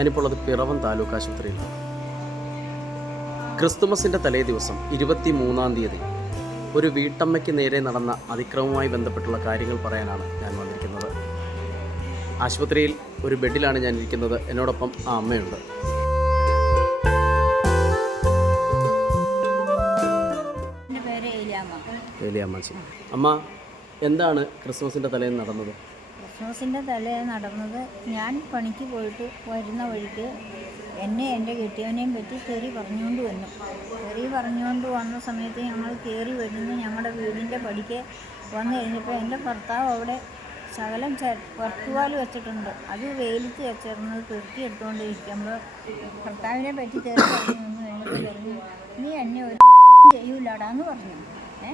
ഞാനിപ്പോൾ ഉള്ളത് പിറവം താലൂക്ക് ആശുപത്രിയിലാണ്. ക്രിസ്തുമസിന്റെ തലേ ദിവസം ഇരുപത്തി മൂന്നാം തീയതി ഒരു വീട്ടമ്മയ്ക്ക് നേരെ നടന്ന അതിക്രമവുമായി ബന്ധപ്പെട്ടുള്ള കാര്യങ്ങൾ പറയാനാണ് ഞാൻ വന്നിരിക്കുന്നത്. ആശുപത്രിയിൽ ഒരു ബെഡിലാണ് ഞാൻ ഇരിക്കുന്നത് എന്നോടൊപ്പം ആ അമ്മയുണ്ട്. അമ്മ എന്താണ് ക്രിസ്മസിന്റെ തലേന്ന് നടന്നത്? ക്രിസ്മസിന്റെ തലേ നടന്നത് ഞാൻ പണിക്ക് പോയിട്ട് വരുന്ന വഴിക്ക് എന്നെ എന്റെ കെട്ടിയവനെയും പറ്റി തെറി പറഞ്ഞുകൊണ്ട് വന്നു. തെറി പറഞ്ഞുകൊണ്ട് വന്ന സമയത്ത് ഞങ്ങൾ കയറി വരുന്നു. ഞങ്ങളുടെ വീടിന്റെ പടിക്ക് വന്നു കഴിഞ്ഞപ്പോൾ എന്റെ ഭർത്താവ് അവിടെ ശകലം ചെ പുറത്തുപാൽ വെച്ചിട്ടുണ്ട്. അത് വെയിലത്ത് വെച്ചിരുന്നത് പെറുക്കി എടുത്തുകൊണ്ടിരിക്കുമ്പോൾ ഭർത്താവിനെ പറ്റി തെറി പറഞ്ഞു പറഞ്ഞു നീ എന്നെ ഒരു ചെയ്യൂലാടാന്ന് പറഞ്ഞു. ഏ?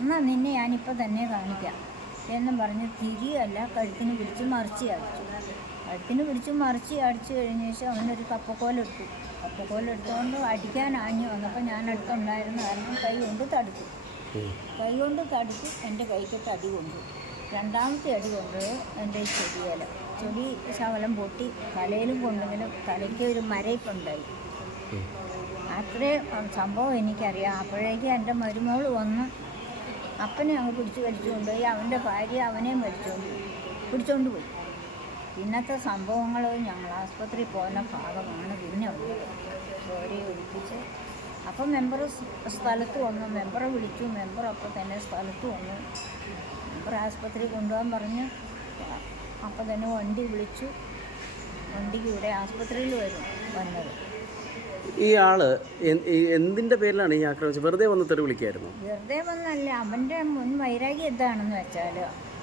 എന്നാൽ നിന്നെ ഞാനിപ്പോൾ തന്നെ കാണിക്കാം. എന്നും പറഞ്ഞ് തിരിയല്ല കഴുത്തിന് പിടിച്ച് മറിച്ച് അടിച്ചു. കഴുത്തിന് പിടിച്ച് മറിച്ച് അടിച്ചു കഴിഞ്ഞ ശേഷം അവനൊരു കപ്പക്കോലെടുത്തു. കപ്പക്കോലെടുത്തുകൊണ്ട് അടിക്കാൻ ആഞ്ഞു. വന്നപ്പോൾ ഞാൻ അടുത്തുണ്ടായിരുന്നു കാരണം കൈ കൊണ്ട് തടുത്തു. കൈ കൊണ്ട് തടുത്ത് എന്റെ കൈക്ക് തടി കൊണ്ടു. രണ്ടാമത്തെ അടി കൊണ്ട് എന്റെ ചെടിയല. ചെടിയില ചെടി ശകലം പൊട്ടി തലയിലും കൊണ്ടെങ്കിലും തലയ്ക്ക് ഒരു മരയിപ്പുണ്ടായി. അത്രയും സംഭവം എനിക്കറിയാം. അപ്പോഴേക്കും എന്റെ മരുമോൾ വന്ന് അപ്പനെ അങ്ങ് പിടിച്ച് വലിച്ചു കൊണ്ടുപോയി അവന്റെ ഭാര്യ അവനെയും വലിച്ചുകൊണ്ട് പോയി പിടിച്ചുകൊണ്ട് പോയി ഇന്നത്തെ സംഭവങ്ങൾ ഞങ്ങൾ ആസ്പത്രിയിൽ പോകുന്ന ഭാഗമാണ് പിന്നെ ഉള്ളത്. ചോരയെ ഒഴിപ്പിച്ച്. അപ്പം മെമ്പർ സ്ഥലത്ത് വന്നു. മെമ്പറെ വിളിച്ചു. മെമ്പർ അപ്പം തന്നെ സ്ഥലത്ത് വന്നു. മെമ്പർ ആസ്പത്രി കൊണ്ടുപോകാൻ പറഞ്ഞു. അപ്പം തന്നെ വണ്ടി വിളിച്ചു. വണ്ടിക്ക് ഇവിടെ ആശുപത്രിയിൽ വരും വന്നത്. ഈ ആൾ എന്തിന്റെ പേരിലാണ് ഈ ആക്രമിച്ചത്? വെറുതെ വന്ന് തെറി വിളിക്കായിരുന്നു വെറുതെ വന്നല്ല അവന്റെ മുൻ വൈരാഗ്യം എന്താണെന്ന് വെച്ചാൽ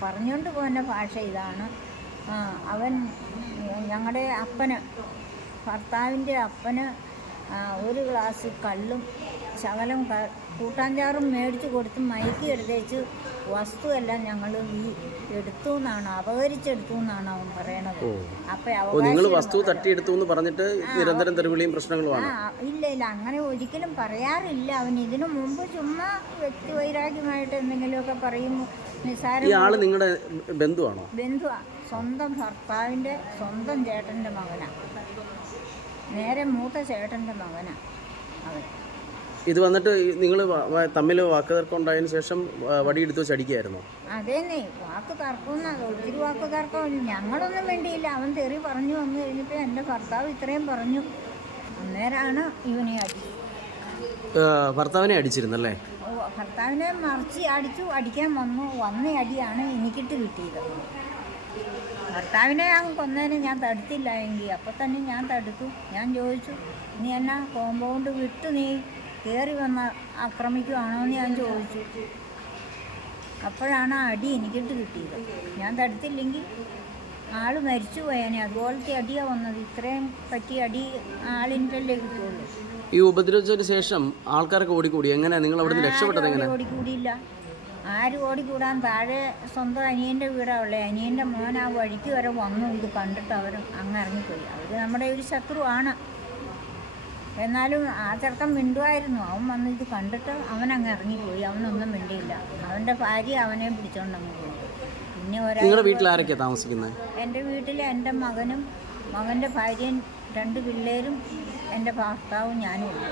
പറഞ്ഞുകൊണ്ട് പോകുന്ന ഭാഷ ഇതാണ്. അവൻ ഞങ്ങളുടെ അപ്പന് ഭർത്താവിന്റെ അപ്പന് ഒരു ഗ്ലാസ് കള്ളും ശകലം കൂട്ടാഞ്ചാറും മേടിച്ച് കൊടുത്ത് മയക്കി എടുത്തേച്ച് വസ്തുവെല്ലാം ഞങ്ങൾ ഈ എടുത്തു എന്നാണ് അപകരിച്ചെടുത്തു എന്നാണ് അവൻ പറയണത്. അപ്പോൾ അപ്പം നിങ്ങൾ വസ്തു തട്ടിയെടുത്തു എന്ന് പറഞ്ഞിട്ട് നിരന്തരം തെരുവിളിയും പ്രശ്നങ്ങളുമാണ്. ഇല്ല ഇല്ല അങ്ങനെ ഒരിക്കലും പറയാറില്ല. അവൻ ഇതിനു മുമ്പ് ചുമ്മാ വ്യക്തി വൈരാഗ്യമായിട്ട് എന്തെങ്കിലുമൊക്കെ പറയും ആൾ നിങ്ങളുടെ ബന്ധുവാണോ? ബന്ധുവാ. സ്വന്തം ഭർത്താവിന്റെ സ്വന്തം ചേട്ടന്റെ മകനാ. നേരെ മൂത്ത ചേട്ടന്റെ മകനാ അവൻ. ഇത് വന്നിട്ട് നിങ്ങൾ തമ്മിൽ വാക്ക് തർക്കം ഉണ്ടായതിനു ശേഷം വടി വടിയെടുത്ത് വെച്ച് അടിക്കായിരുന്നു അതെ വാക്ക് തർക്കം ഒത്തിരി വാക്ക് തർക്കം ഞങ്ങളൊന്നും വേണ്ടിയില്ല അവൻ തെറി പറഞ്ഞു വന്നു കഴിഞ്ഞപ്പോൾ എന്റെ ഭർത്താവ് ഇത്രയും പറഞ്ഞു. അന്നേരാണ് ഇവനെ അടി ഭർത്താവിനെ അടിച്ചിരുന്നല്ലേ? ഭർത്താവിനെ മറിച്ച് അടിച്ചു. അടിക്കാൻ വന്നു. വന്ന അടിയാണ് എനിക്കിട്ട് കിട്ടിയത്. ഭർത്താവിനെ ഞാൻ കൊന്നതിന് ഞാൻ തടുത്തില്ല എങ്കിൽ അപ്പം തന്നെ ഞാൻ തടുത്തു. ഞാൻ ചോദിച്ചു നീ എന്നാ കോമ്പൗണ്ട് വിട്ടു നീ? കയറി വന്ന് ആക്രമിക്കുവാണോ എന്ന് ഞാൻ ചോദിച്ചു. അപ്പോഴാണ് ആ അടി എനിക്കിട്ട് കിട്ടിയത്. ഞാൻ തടുത്തില്ലെങ്കിൽ ആൾ മരിച്ചു പോയേനെ അതുപോലത്തെ അടിയാണ് വന്നത്. ഇത്രയും പറ്റിയ അടി ആളിന്റെ അല്ലേ കിട്ടുള്ളൂ. ഈ ഉപദ്രവിച്ചതിന് ശേഷം ആൾക്കാരൊക്കെ ഓടിക്കൂടി? എങ്ങനെ നിങ്ങൾ അവിടെ നിന്ന് രക്ഷപ്പെട്ടത് എങ്ങനെ ഓടിക്കൂടിയില്ല. ആരും ഓടിക്കൂടാൻ താഴെ സ്വന്തം അനിയന്റെ വീടാ ഉള്ളത് അനിയന്റെ മോൻ ആ വഴിക്ക് വരെ വന്നു. ഇത് കണ്ടിട്ട് അവർ അങ്ങ് ഇറങ്ങിപ്പോയി. അവർ നമ്മുടെ ഒരു ശത്രുവാണ്. എന്നാലും ആ ചെറുക്കൻ മിണ്ടുമായിരുന്നു അവൻ വന്ന് ഇത് കണ്ടിട്ട് അവൻ അങ്ങ് ഇറങ്ങിപ്പോയി. അവനൊന്നും മിണ്ടിയില്ല. അവന്റെ ഭാര്യ അവനെ പിടിച്ചോണ്ട് അങ്ങ് പോയി. പിന്നെ ഒരാൾ നിങ്ങളുടെ വീട്ടിൽ ആരൊക്കെയാണ് താമസിക്കുന്നത് എന്റെ വീട്ടിൽ എന്റെ മകനും മകന്റെ ഭാര്യയും രണ്ട് പിള്ളേരും എന്റെ ഭർത്താവും ഞാനും ഉണ്ട്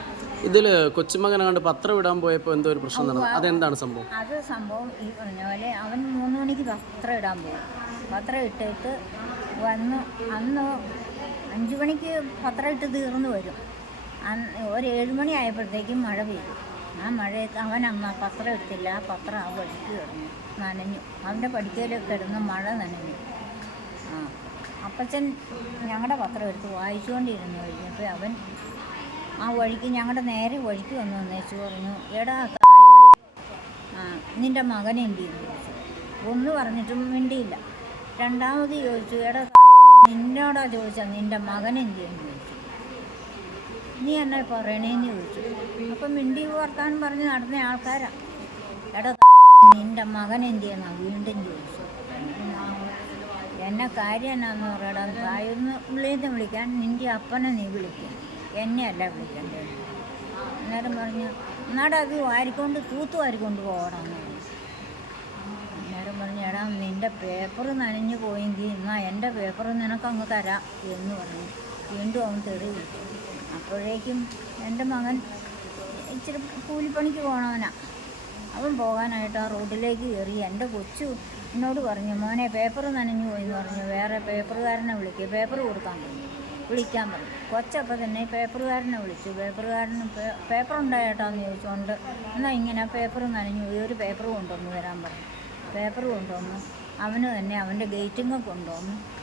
ഇതിൽ കൊച്ചുമകനാണ്ട് പത്രം ഇടാൻ പോയപ്പോൾ എന്തോ ഒരു പ്രശ്നം നടന്നു. അതെന്താണ് സംഭവം? അത് സംഭവം ഈ പറഞ്ഞ പോലെ അവൻ മൂന്ന് മണിക്ക് പത്രം ഇടാൻ പോകും പത്രം ഇട്ടിട്ട് വന്ന് അന്ന് അഞ്ച് മണിക്ക് പത്രം ഇട്ട് തീർന്നു വരും. ഒരു ഏഴുമണി ആയപ്പോഴത്തേക്കും മഴ പെയ്തു. ആ മഴയത്ത് അവൻ അമ്മ പത്രം എടുത്തില്ല. ആ പത്രം ആ വഴിക്ക് കിടന്നു. നനഞ്ഞു. അവന്റെ പഠിക്കലൊക്കെ കിടന്ന് മഴ നനഞ്ഞു. ആ. അപ്പച്ചൻ ഞങ്ങളുടെ പത്രം എടുത്ത് വായിച്ചുകൊണ്ടിരുന്നു. കഴിഞ്ഞപ്പോൾ അവൻ ആ വഴിക്ക് ഞങ്ങളുടെ നേരെ വഴിക്ക് വന്നു വന്നേച്ചു പറഞ്ഞു എടാ തായോളി നിന്റെ മകൻ എന്ത് ഒന്ന് പറഞ്ഞിട്ടും മിണ്ടിയില്ല. രണ്ടാമത് ചോദിച്ചു എടാ നിന്നോടാ ചോദിച്ചാൽ നിന്റെ മകൻ എന്ത് ചോദിച്ചു. നീ എന്നെ പറയണേന്ന് ചോദിച്ചു. അപ്പം മിണ്ടി വർത്താനം പറഞ്ഞ് നടന്ന ആൾക്കാരാ. എടാ നിന്റെ മകൻ എന്ത് ചെയ്യുന്ന വീണ്ടും ചോദിച്ചു. എന്നെ കാര്യം എന്നാന്ന് പറയടാ തായൊന്ന് ഉള്ളിൽ വിളിക്കാൻ നിന്റെ അപ്പനെ നീ വിളിക്കും. എന്നെ അല്ല വിളിക്കണ്ടേ അന്നേരം പറഞ്ഞു എന്നാടാ അത് വാരിക്കൊണ്ട് തൂത്തു വാരിക്കൊണ്ട് പോകണം അന്നേരം പറഞ്ഞു എടാ നിന്റെ പേപ്പർ നനഞ്ഞു പോയെങ്കിൽ എന്നാൽ എന്റെ പേപ്പർ നിനക്കങ്ങ് തരാം എന്ന് പറഞ്ഞു. വീണ്ടും അവൻ തെറി അപ്പോഴേക്കും എന്റെ മകൻ ഇച്ചിരി കൂലിപ്പണിക്ക് പോകണവനാ അവൻ പോകാനായിട്ട് ആ റോഡിലേക്ക് കയറി എന്റെ കൊച്ചു എന്നോട് പറഞ്ഞു മോനെ പേപ്പർ നനഞ്ഞു പോയി എന്ന് പറഞ്ഞു. വേറെ പേപ്പറുകാരനെ വിളിക്കുക പേപ്പർ കൊടുക്കാൻ പറഞ്ഞു. വിളിക്കാൻ പറഞ്ഞു. കൊച്ചപ്പോൾ തന്നെ പേപ്പറുകാരനെ വിളിച്ചു. പേപ്പറുകാരന് പേ- പേപ്പർ ഉണ്ടായിട്ടാന്ന് ചോദിച്ചുകൊണ്ട് എന്നാൽ ഇങ്ങനെ പേപ്പർ നനഞ്ഞു പോയി ഒരു പേപ്പർ കൊണ്ടുവന്ന് തരാൻ പറഞ്ഞു. പേപ്പർ കൊണ്ടുവന്നു അവന് തന്നെ അവന്റെ ഗേറ്റിങ്ങൊക്കെ കൊണ്ടുവന്നു.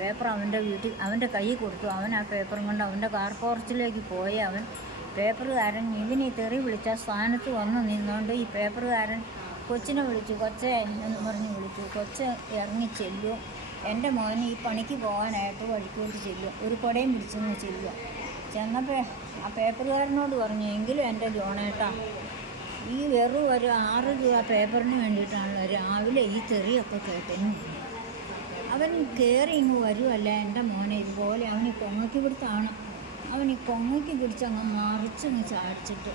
പേപ്പർ അവന്റെ വീട്ടിൽ അവന്റെ കയ്യിൽ കൊടുത്തു. അവൻ ആ പേപ്പറും കൊണ്ട് അവന്റെ കാർ പോർച്ചിലേക്ക് പോയി. അവൻ പേപ്പറുകാരൻ ഇവന് തെറി വിളിച്ച സ്ഥാനത്ത് വന്ന് നിന്നുകൊണ്ട് ഈ പേപ്പറുകാരൻ കൊച്ചിനെ വിളിച്ചു. കൊച്ചെ എന്ന് പറഞ്ഞ് വിളിച്ചു. കൊച്ച് ഇറങ്ങി ചെല്ലും. എന്റെ മോനെ ഈ പണിക്ക് പോകാനായിട്ട് വഴിക്കോട്ട് ചെല്ലും. ഒരു കുടയും പിടിച്ചെന്ന് ചെല്ലുക ചെന്നപ്പോൾ ആ പേപ്പറുകാരനോട് പറഞ്ഞു എങ്കിലും എന്റെ ജോണേട്ടാ ഈ വെറും ഒരു ആറ് രൂപ പേപ്പറിന് വേണ്ടിയിട്ടാണല്ലോ രാവിലെ ഈ തെറിയൊക്കെ കേട്ടെന്ന് അവൻ കയറി ഇങ്ങ് വരുമല്ല എന്റെ മോനെ ഇതുപോലെ അവൻ ഈ കൊങ്ങയ്ക്ക് പിടുത്താണ്. അവൻ ഈ കൊങ്ങയ്ക്ക് പിടിച്ചങ്ങ് മറിച്ചങ്ങ് ചാടിച്ചിട്ട്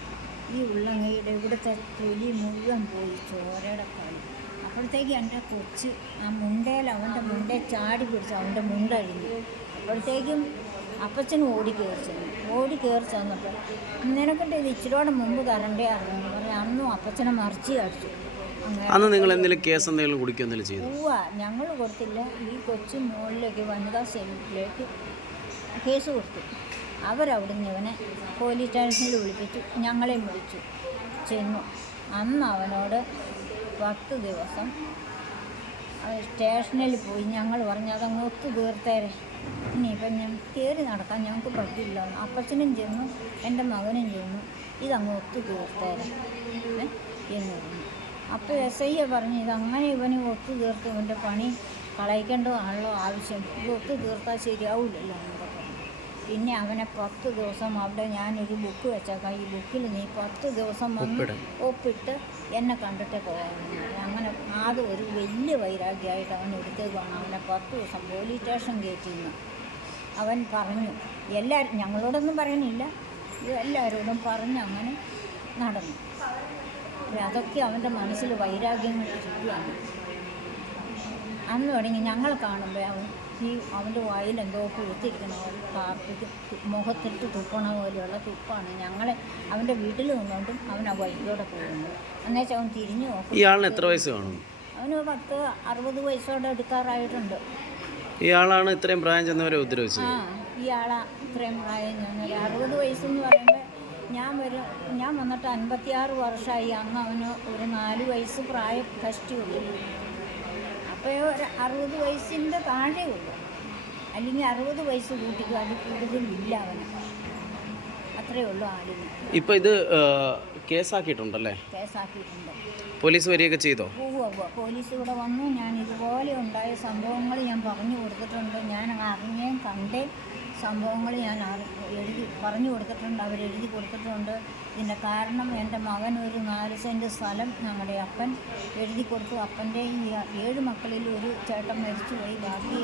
ഈ ഉള്ളങ്ങയുടെ ഇവിടുത്തെ തൊലി മുഴുവൻ പോയി ചോരയുടെ കളി അപ്പോഴത്തേക്ക് എന്റെ കൊച്ച് ആ മുണ്ടയിൽ അവന്റെ മുണ്ടേ ചാടി പിടിച്ച് അവന്റെ മുണ്ടഴിഞ്ഞു അപ്പോഴത്തേക്കും അപ്പച്ചൻ ഓടി കയറി ചെന്നു. ഓടി കയറി ചെന്നപ്പോൾ നിനക്കിട്ട് ഇത് ഇച്ചിരിയോടെ മുമ്പ് കറണ്ടേ അറിഞ്ഞു. പറഞ്ഞു അന്നും അപ്പച്ചനെ മറിച്ച് അങ്ങനെ അന്ന് നിങ്ങൾ എന്തെങ്കിലും കേസ് എന്തെങ്കിലും കുടിക്കുക എന്തെങ്കിലും ചെയ്തു? ഞങ്ങൾ കൊടുത്തില്ല. ഈ കൊച്ചു മുകളിലേക്ക് വനിതാ സെല്ലിലേക്ക് കേസ് കൊടുത്തു. അവരവിടുന്ന് ഇവനെ പോലീസ് സ്റ്റേഷനിൽ വിളിപ്പിച്ചു. ഞങ്ങളെയും വിളിച്ചു. ചെന്നു. അന്ന് അവനോട് പത്ത് ദിവസം സ്റ്റേഷനിൽ പോയി. ഞങ്ങൾ പറഞ്ഞു അതങ്ങ് ഒത്തു തീർത്തേരെ. ഇനിയിപ്പം ഞാൻ കയറി നടക്കാൻ ഞങ്ങൾക്ക് പറ്റില്ല അപ്പച്ചനും ചെന്നു. എന്റെ മകനും ചെന്നു. ഇതങ്ങ് ഒത്തു തീർത്തേരെ? എന്ന് പറഞ്ഞു. അപ്പോൾ എസ് ഐ എ പറഞ്ഞു ഇതങ്ങനെ ഇവന് ഒത്തു തീർത്ത് ഇവന്റെ പണി കളയിക്കേണ്ടതാണല്ലോ ആവശ്യം. ഇത് ഒത്തു തീർത്താൽ ശരിയാവില്ലല്ലോ എന്നൊക്കെ പറഞ്ഞു. പിന്നെ അവനെ പത്ത് ദിവസം അവിടെ ഞാനൊരു ബുക്ക് വെച്ചേക്കാം. ഈ ബുക്കിൽ നീ പത്ത് ദിവസം വന്ന് ഒപ്പിട്ട് എന്നെ കണ്ടിട്ടേ പോകാമെന്ന് അങ്ങനെ അത് ഒരു വലിയ വൈരാഗ്യമായിട്ട് അവൻ എടുത്തേക്കാണ് അവനെ പത്ത് ദിവസം പോലീസ് സ്റ്റേഷൻ കയറ്റിയിരുന്നു അവൻ പറഞ്ഞു. എല്ലാവരും ഞങ്ങളോടൊന്നും പറയണില്ല ഇത് എല്ലാവരോടും പറഞ്ഞ് അങ്ങനെ നടന്നു. അതൊക്കെ അവന്റെ മനസ്സിൽ വൈരാഗ്യങ്ങൾ ചുറ്റുകയാണ് അന്ന് തുടങ്ങി ഞങ്ങൾ കാണുമ്പോൾ അവൻ ഈ അവന്റെ വായിൽ എന്തോ കുഴുത്തിരിക്കണ കാപ്പിക്ക് മുഖത്തിട്ട് തുപ്പണ പോലെയുള്ള തുപ്പാണ്. ഞങ്ങളെ അവന്റെ വീട്ടിൽ നിന്നുകൊണ്ടും അവൻ ആ വഴിയിലൂടെ പോകുന്നു. എന്നുവെച്ചാൽ അവൻ തിരിഞ്ഞു നോക്കും. ഇയാളിന് എത്ര വയസ്സ് കാണും? അവന് പത്ത് അറുപത് വയസ്സോടെ എടുക്കാറായിട്ടുണ്ട്. ഇയാളാണ് ഇത്രയും പ്രായം ചെന്നവരെ ആ ഉപദ്രവിച്ചത് ഇയാളാ ഇത്രയും പ്രായം ഞാനൊരു അറുപത് വയസ്സെന്ന് പറയുമ്പോൾ ഞാൻ വരും ഞാൻ വന്നിട്ട് അൻപത്തിയാറ് വർഷമായി അന്ന് അവന് ഒരു നാല് വയസ്സ് പ്രായം കഷ്ടിയുള്ളൂ അപ്പോൾ ഒരു അറുപത് വയസ്സിന്റെ താഴെ ഉള്ളൂ. അല്ലെങ്കിൽ അറുപത് വയസ്സ് കൂട്ടിക്കും അത് കൂടുതലില്ല അവന്. അത്രയേ ഉള്ളൂ ആളിന് ഇപ്പം ഇത് കേസാക്കിയിട്ടുണ്ടല്ലേ? കേസാക്കിയിട്ടുണ്ട്. പോലീസ് വരികയൊക്കെ ചെയ്തോ? പോലീസ് ഇവിടെ വന്നു. ഞാൻ ഇതുപോലെ ഉണ്ടായ സംഭവങ്ങൾ ഞാൻ പറഞ്ഞു കൊടുത്തിട്ടുണ്ട്. ഞാൻ അറിഞ്ഞേം കണ്ടേ സംഭവങ്ങൾ ഞാൻ എഴുതി പറഞ്ഞു കൊടുത്തിട്ടുണ്ട്. അവരെഴുതി കൊടുത്തിട്ടുണ്ട്. ഇതിന്റെ കാരണം എന്റെ മകൻ ഒരു നാല് സെന്റ് സ്ഥലം ഞങ്ങളുടെ അപ്പൻ എഴുതി കൊടുത്തു. അപ്പന്റെ ഈ ഏഴ് മക്കളിൽ ഒരു ചേട്ടൻ മരിച്ചുപോയി. ബാക്കി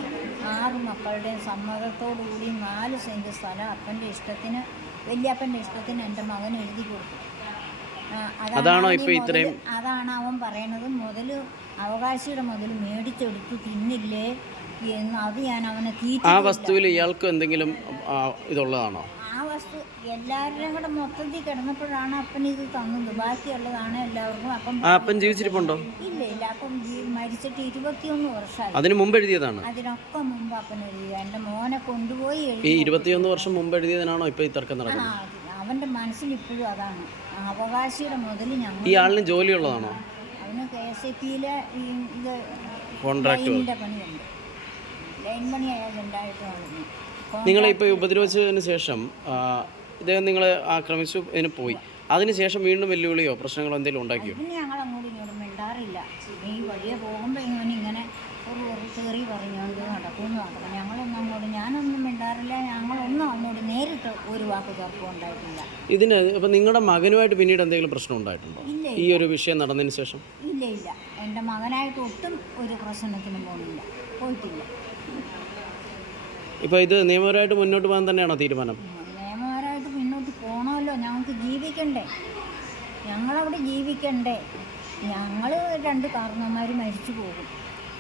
ആറ് മക്കളുടെയും സമ്മതത്തോടു കൂടി നാല് സെന്റ് സ്ഥലം അപ്പന്റെ ഇഷ്ടത്തിന് വലിയപ്പന്റെ ഇഷ്ടത്തിന് എന്റെ മകൻ എഴുതി കൊടുത്തു. അതാണ് ഇപ്പൊ ഇത്രയും- അതാണ് അവൻ പറയണത് മുതൽ അവകാശിയുടെ മുതൽ മേടിച്ചെടുത്ത് തിന്നില്ലേ എന്ന് അത് ഞാൻ അവനെ ആ വസ്തുവിൽ ഇയാൾക്ക് എന്തെങ്കിലും ഇതുള്ളതാണോ? ആ വസ്തു എല്ലാവരുടെയും കൂടെ മൊത്തത്തിൽ കിടന്നപ്പോഴാണ് അപ്പൻ ഇത് തന്നത്. ബാക്കിയുള്ളതാണ് എല്ലാവർക്കും അപ്പം അപ്പൻ ജീവിച്ചിരിപ്പുണ്ടോ? ഇല്ല ഇല്ല. അപ്പം മരിച്ചിട്ട് ഇരുപത്തിയൊന്ന് വർഷമായി. അതിന് മുമ്പ് എഴുതിയതാണ്? അതിനൊക്കെ മുമ്പ് അപ്പൻ എഴുതിയ എന്റെ മോനെ കൊണ്ടുപോയി ഈ ഇരുപത്തിയൊന്ന് വർഷം മുമ്പ് എഴുതിയതിനാണോ ഇപ്പൊ ഈ തർക്കം നടക്കുന്നത്? അവന്റെ മനസ്സിൽ ഇപ്പോഴും അതാണ്. അവകാശിയുടെ മുതൽ ഞങ്ങൾ ഈ ആളിന് ജോലിയുള്ളതാണോ? അവന് കെ എസ് എ പിയിലെ ഈ ഇത് കോൺട്രാക്ട് ലൈനിന്റെ പണിയുണ്ട്. ലൈൻ പണി ഏജന്റായിട്ട് നടന്നു നിങ്ങളെ ഇപ്പോൾ ഉപദ്രവിച്ചതിന് ശേഷം ആ, ഇദ്ദേഹം നിങ്ങളെ ആക്രമിച്ചു ഇതിന് പോയി. അതിനുശേഷം വീണ്ടും വെല്ലുവിളിയോ പ്രശ്നങ്ങളോ എന്തെങ്കിലും ഉണ്ടാക്കിയോ? പിന്നെ ഞങ്ങൾ അങ്ങോട്ടും ഇങ്ങോട്ടും മിണ്ടാറില്ല. ഈ വഴിയെ പോകുമ്പോൾ ഇങ്ങനെ ഇങ്ങനെ ഒരു ഒരു തെറി പറഞ്ഞുകൊണ്ട് നടക്കുന്നു നടക്കും ഞങ്ങളൊന്നും അങ്ങോട്ട് ഞാനൊന്നും മിണ്ടാറില്ല. ഞങ്ങളൊന്നും അങ്ങോട്ട് നേരിട്ട് ഒരു വാക്ക് തർക്കം ഉണ്ടായിട്ടില്ല. ഇതിന് അപ്പൊ നിങ്ങളുടെ മകനുമായിട്ട് പിന്നീട് എന്തെങ്കിലും പ്രശ്നം ഉണ്ടായിട്ടുണ്ടോ? ഈ ഒരു വിഷയം നടന്നതിന് ശേഷം? ഇല്ല ഇല്ല. എന്റെ മകനായിട്ട് ഒട്ടും ഒരു പ്രശ്നത്തിനും പോകുന്നില്ല പോയിട്ടില്ല. ഇപ്പോൾ ഇത് നിയമപരമായിട്ട് മുന്നോട്ട് പോകാൻ തന്നെയാണോ തീരുമാനം? നിയമപരമായിട്ട് മുന്നോട്ട് പോകണമല്ലോ ഞങ്ങൾക്ക് ജീവിക്കണ്ടേ. ഞങ്ങളവിടെ ജീവിക്കണ്ടേ. ഞങ്ങൾ രണ്ട് കാരണവന്മാർ മരിച്ചു പോകും.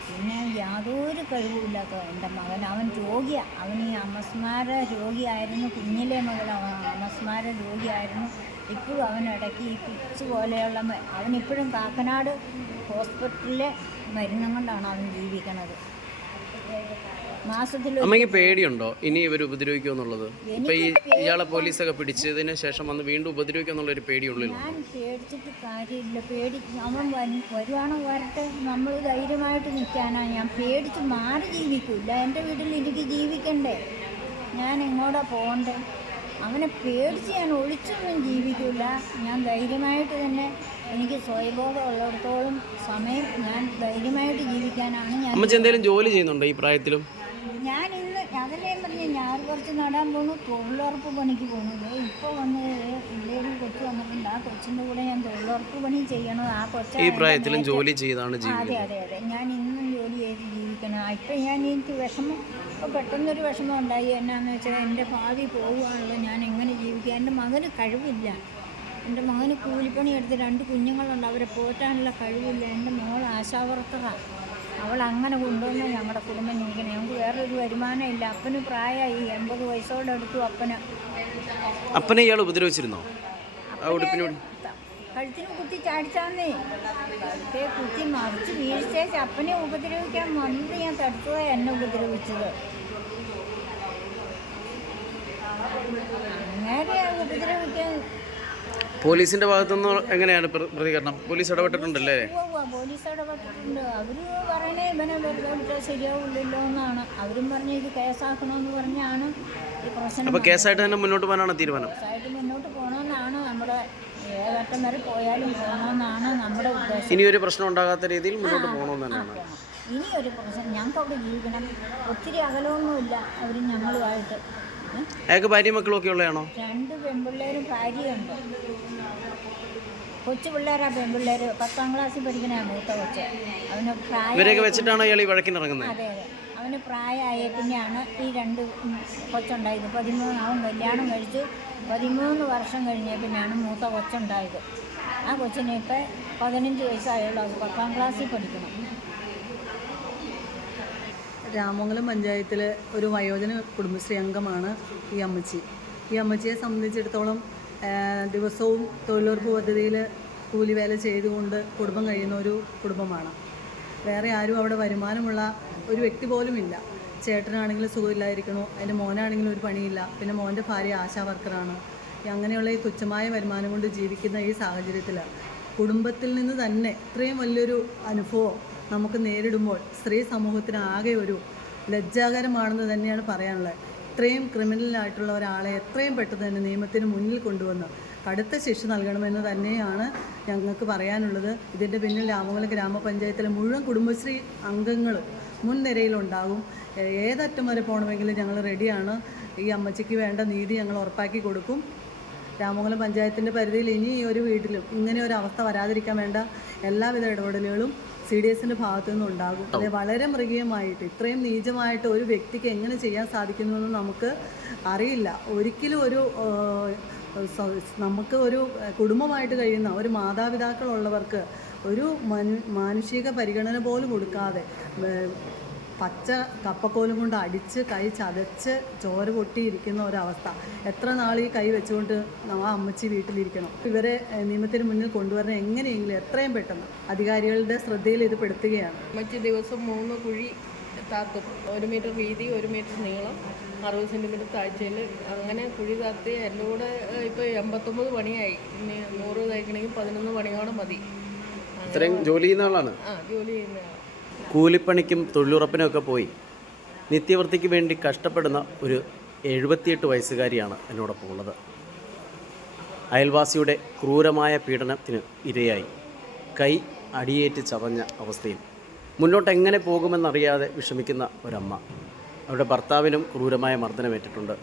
പിന്നെ യാതൊരു കഴിവുമില്ലാത്ത എന്റെ മകൻ. അവൻ രോഗിയാണ് അവൻ ഈ അമസ്മാര രോഗിയായിരുന്നു. കുഞ്ഞിലെ മകൾ അവൻ അമസ്മാര രോഗിയായിരുന്നു. ഇപ്പോഴും അവൻ ഇടയ്ക്ക് ഈ പിച്ച് പോലെയുള്ള അവനിപ്പോഴും കാക്കനാട് ഹോസ്പിറ്റലിലെ മരുന്നും കൊണ്ടാണ് അവൻ മാസത്തിൽ അമ്മയ്ക്ക് പേടിയുണ്ടോ? ഇനി ഇവർ ഉപദ്രവിക്കുമെന്നുള്ളത് ഇപ്പൊ ഈ ഇയാളെ പോലീസൊക്കെ പിടിച്ചതിന് ശേഷം വന്ന് വീണ്ടും ഉപദ്രവിക്കുമെന്നുള്ള ഒരു പേടിയുള്ളില്ല ഞാൻ പേടിച്ചിട്ട് കാര്യമില്ല. പേടി അവൻ വൻ- വരുവാണോ വരട്ടെ? നമ്മൾ ധൈര്യമായിട്ട് നിൽക്കാനാ ഞാൻ പേടിച്ച് മാറി ജീവിക്കില്ല എന്റെ വീട്ടിൽ എനിക്ക് ജീവിക്കണ്ടേ? ഞാൻ എങ്ങോട്ടാ പോകണ്ടേ? അവനെ പേടിച്ച് ഞാൻ ഒളിച്ചൊന്നും ജീവിക്കില്ല ഞാൻ ധൈര്യമായിട്ട് തന്നെ എനിക്ക് സ്വയബോധം ഉള്ളിടത്തോളം സമയം ഞാൻ ധൈര്യമായിട്ട് ജീവിക്കാനാണ് ഞാൻ അമ്മച്ചി എന്തെങ്കിലും ജോലി ചെയ്യുന്നുണ്ടോ ഈ പ്രായത്തിലും? ഞാൻ ഇന്ന് അതല്ലേ പറഞ്ഞു ഞാൻ കുറച്ച് നടാൻ പോണു തൊഴിലുറപ്പ് പണിക്ക് പോകുന്നത് ഇപ്പോൾ വന്ന് പിള്ളേര് കൊച്ചു വന്നിട്ടുണ്ട്. ആ കൊച്ചിന്റെ കൂടെ ഞാൻ തൊഴിലുറപ്പ് പണി ചെയ്യണം ആ കൊച്ച ഈ പ്രായത്തിലും ജോലി ചെയ്താണ് അതെ അതെ അതെ. ഞാൻ ഇന്നും ജോലി ചെയ്ത് ജീവിക്കണം. ഇപ്പം ഞാൻ എനിക്ക് വിഷമം ഇപ്പോൾ പെട്ടെന്നൊരു വിഷമം ഉണ്ടായി. എന്നാന്ന് വെച്ചാൽ എന്റെ ഭാവി പോകുകയാണല്ലോ ഞാൻ എങ്ങനെ ജീവിക്കുക എന്റെ മകന് കഴിവില്ല. എന്റെ മകന് കൂലിപ്പണി എടുത്ത് രണ്ട് കുഞ്ഞുങ്ങളുണ്ട്. അവരെ പോറ്റാനുള്ള കഴിവില്ല. എന്റെ മോൾ ആശാവർക്കറാണ് അവൾ അങ്ങനെ കൊണ്ടുവന്ന് ഞങ്ങളുടെ കുടുംബം ജീവിക്കണം ഞങ്ങൾക്ക് വേറൊരു വരുമാനം ഇല്ല അപ്പന് പ്രായമായി എൺപത് വയസ്സോടെ അടുത്തു അപ്പന്. അപ്പനെ ഇയാൾ ഉപദ്രവിച്ചിരുന്നോ? കഴുത്തിന് കുത്തി ചാടിച്ചാന്നേ. കഴുത്തെ കുത്തി മറിച്ച് വീഴ്ച അപ്പനെ ഉപദ്രവിക്കാൻ വന്നത് ഞാൻ തടുത്തതാ എന്നെ ഉപദ്രവിച്ചത്. അങ്ങനെ ഉപദ്രവിക്കാൻ പോലീസിന്റെ ഭാഗത്തുനിന്ന് എങ്ങനെയാണ് പ്രതികരണം? പോലീസ് ഇടപെട്ടിട്ടുണ്ടല്ലേ? പോലീസ് ഇടപെട്ടിട്ടുണ്ട്. അവർ പറയണേ ഇവനെ വെറുതെ വിട്ടാൽ ശരിയാവില്ലല്ലോ എന്നാണ്. അവരും പറഞ്ഞ ഇത് കേസാക്കണമെന്ന് പറഞ്ഞാണ് ഈ പ്രശ്നം അപ്പൊ കേസായിട്ട് തന്നെ മുന്നോട്ട് പോകാനാണ് തീരുമാനം? ആയിട്ട് മുന്നോട്ട് പോകണമെന്നാണ് നമ്മുടെ ഏതറ്റം വരെ പോയാലും പോകണമെന്നാണ് നമ്മുടെ ഉദ്ദേശം. ഇനി ഒരു പ്രശ്നം ഉണ്ടാകാത്ത രീതിയിൽ മുന്നോട്ട് പോകണമെന്ന് തന്നെയാണ്. ഇനി ഒരു പ്രശ്നം ഞങ്ങൾക്ക് അവിടെ ജീവിക്കണം. ഒത്തിരി അകലമൊന്നുമില്ല അവർ ഞങ്ങളുമായിട്ട്? അയാൾക്ക് ഭാര്യ മക്കളും ഒക്കെ ഉള്ളതാണോ? രണ്ട് പെൺപിള്ളേരും ഭാര്യയുണ്ട്. കൊച്ചു പിള്ളേരാ പെൺപിള്ളേർ പത്താം ക്ലാസ്സിൽ പഠിക്കണ മൂത്ത കൊച്ച്. അവന് പ്രായം വെച്ചിട്ടാണോ വെച്ചിട്ടാണ് ഇയാൾ ഈ വഴക്കിനിറങ്ങുന്നത്? അതെ അതെ. അവന് പ്രായമായ പിന്നെയാണ് ഈ രണ്ട് കൊച്ചുണ്ടായത്. പതിമൂന്ന് അവൻ കല്യാണം കഴിച്ചു. പതിമൂന്ന് വർഷം കഴിഞ്ഞ പിന്നെയാണ് മൂത്ത കൊച്ചുണ്ടായത്. ആ കൊച്ചിന് ഇപ്പം പതിനഞ്ച് വയസ്സായുള്ളൂ. അത് പത്താം ക്ലാസ്സിൽ പഠിക്കണം. രാമംഗലം പഞ്ചായത്തിലെ ഒരു വയോജന കുടുംബശ്രീ അംഗമാണ് ഈ അമ്മച്ചി. ഈ അമ്മച്ചിയെ സംബന്ധിച്ചിടത്തോളം ദിവസവും തൊഴിലുറപ്പ് പദ്ധതിയിൽ കൂലിവേല ചെയ്തുകൊണ്ട് കുടുംബം കഴിയുന്ന ഒരു കുടുംബമാണ്. വേറെ ആരും അവിടെ വരുമാനമുള്ള ഒരു വ്യക്തി പോലും ഇല്ല ചേട്ടനാണെങ്കിൽ സുഖമില്ലായിരിക്കണു അതിന്റെ മോനാണെങ്കിലും ഒരു പണിയില്ല പിന്നെ മോന്റെ ഭാര്യ ആശാ വർക്കറാണ്. അങ്ങനെയുള്ള ഈ തുച്ഛമായ വരുമാനം കൊണ്ട് ജീവിക്കുന്ന ഈ സാഹചര്യത്തിൽ കുടുംബത്തിൽ നിന്ന് തന്നെ ഇത്രയും വലിയൊരു അനുഭവം നമുക്ക് നേരിടുമ്പോൾ സ്ത്രീ സമൂഹത്തിന് ആകെ ഒരു ലജ്ജാകരമാണെന്ന് തന്നെയാണ് പറയാനുള്ളത്. ഇത്രയും ക്രിമിനലായിട്ടുള്ള ഒരാളെ എത്രയും പെട്ടെന്ന് തന്നെ നിയമത്തിന് മുന്നിൽ കൊണ്ടുവന്ന് കടുത്ത ശിക്ഷ നൽകണമെന്ന് തന്നെയാണ് ഞങ്ങൾക്ക് പറയാനുള്ളത്. ഇതിന്റെ പിന്നിൽ രാമകുളം ഗ്രാമപഞ്ചായത്തിലെ മുഴുവൻ കുടുംബശ്രീ അംഗങ്ങൾ മുൻനിരയിലുണ്ടാകും. ഏതറ്റം വരെ പോകണമെങ്കിലും ഞങ്ങൾ റെഡിയാണ്. ഈ അമ്മച്ചിക്ക് വേണ്ട നീതി ഞങ്ങൾ ഉറപ്പാക്കി കൊടുക്കും. രാമകുളം പഞ്ചായത്തിന്റെ പരിധിയിൽ ഇനി ഒരു വീട്ടിലും ഇങ്ങനെ ഒരു അവസ്ഥ വരാതിരിക്കാൻ വേണ്ട. എല്ലാവിധ ഇടപെടലുകളും സി ഡി എസിന്റെ ഭാഗത്തു നിന്നുണ്ടാകും അതെ വളരെ മൃഗീയമായിട്ട് ഇത്രയും നീചമായിട്ട് ഒരു വ്യക്തിക്ക് എങ്ങനെ ചെയ്യാൻ സാധിക്കുന്നുവെന്ന് നമുക്ക് അറിയില്ല. ഒരിക്കലും ഒരു നമുക്ക് ഒരു കുടുംബമായിട്ട് കഴിയുന്ന ഒരു മാതാപിതാക്കളുള്ളവർക്ക് ഒരു മനു മാനുഷിക പരിഗണന പോലും കൊടുക്കാതെ പച്ച കപ്പക്കോലും കൊണ്ട് അടിച്ച് കൈ ചതച്ച് ചോര പൊട്ടിയിരിക്കുന്ന ഒരവസ്ഥ. എത്ര നാൾ ഈ കൈ വെച്ചുകൊണ്ട് ആ അമ്മച്ചി വീട്ടിലിരിക്കണം? ഇവരെ നിയമത്തിന് മുന്നിൽ കൊണ്ടുവരണം എങ്ങനെയെങ്കിലും എത്രയും പെട്ടെന്ന്. അധികാരികളുടെ ശ്രദ്ധയിൽ ഇത് പെടുത്തുകയാണ്. അമ്മച്ചി ദിവസം മൂന്ന് കുഴി താത്തും. ഒരു മീറ്റർ വീതി ഒരു മീറ്റർ നീളം അറുപത് സെന്റിമീറ്റർ താഴ്ചയിൽ. അങ്ങനെ കുഴി താത്തി എന്റെ കൂടെ ഇപ്പോൾ എൺപത്തൊമ്പത് പണിയായി. ഇനി നൂറ് തയ്ക്കണമെങ്കിൽ പതിനൊന്ന് പണിയോടെ മതി. ഇത്രയും ജോലി ചെയ്യുന്ന ആളാണ്? ആ ജോലി ചെയ്യുന്നതാണ് കൂലിപ്പണിക്കും തൊഴിലുറപ്പിനുമൊക്കെ പോയി നിത്യവൃത്തിക്ക് വേണ്ടി കഷ്ടപ്പെടുന്ന ഒരു എഴുപത്തിയെട്ട് വയസ്സുകാരിയാണ് എന്നോടൊപ്പം ഉള്ളത്. അയൽവാസിയുടെ ക്രൂരമായ പീഡനത്തിന് ഇരയായി. കൈ അടിയേറ്റ് ചവഞ്ഞ അവസ്ഥയിൽ മുന്നോട്ട് എങ്ങനെ പോകുമെന്നറിയാതെ വിഷമിക്കുന്ന ഒരമ്മ. അവരുടെ ഭർത്താവിനും ക്രൂരമായ മർദ്ദനമേറ്റിട്ടുണ്ട്.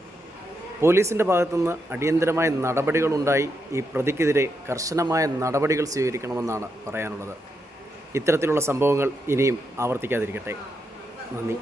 പോലീസിന്റെ ഭാഗത്തുനിന്ന് അടിയന്തരമായ നടപടികളുണ്ടായി. ഈ പ്രതിക്കെതിരെ കർശനമായ നടപടികൾ സ്വീകരിക്കണമെന്നാണ് പറയാനുള്ളത്. ഇത്തരത്തിലുള്ള സംഭവങ്ങൾ ഇനിയും ആവർത്തിക്കാതിരിക്കട്ടെ. നന്ദി.